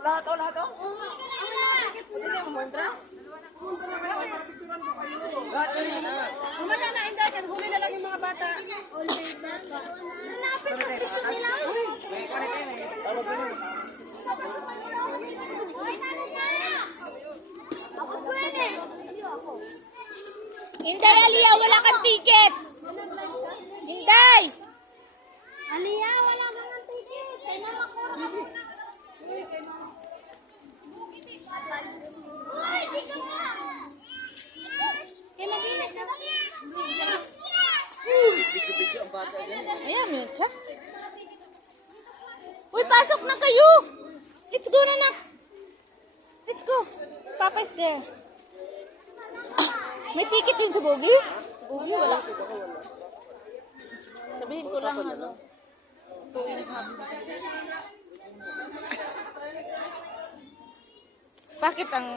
Lahat o, lahat o. Hindi mo mantra? Lahat ka na. Kumanda na, hindi. Huli na lang yung mga bata. Malapit sa station nila. Ako pwede. Hinday, Aliyah, wala kang ticket. Hinday! Aliyah, wala kang ticket. Kailangan ko muna. Uy, di ka nga. Kailanginas na lang. Ayan, Mitcha. Uy, pasok na kayo. Let's go na, nak. Let's go. Papa is there. May ticket din sa Bogie? Bogie, wala. Sabihin ko lang, ano. Bakit ang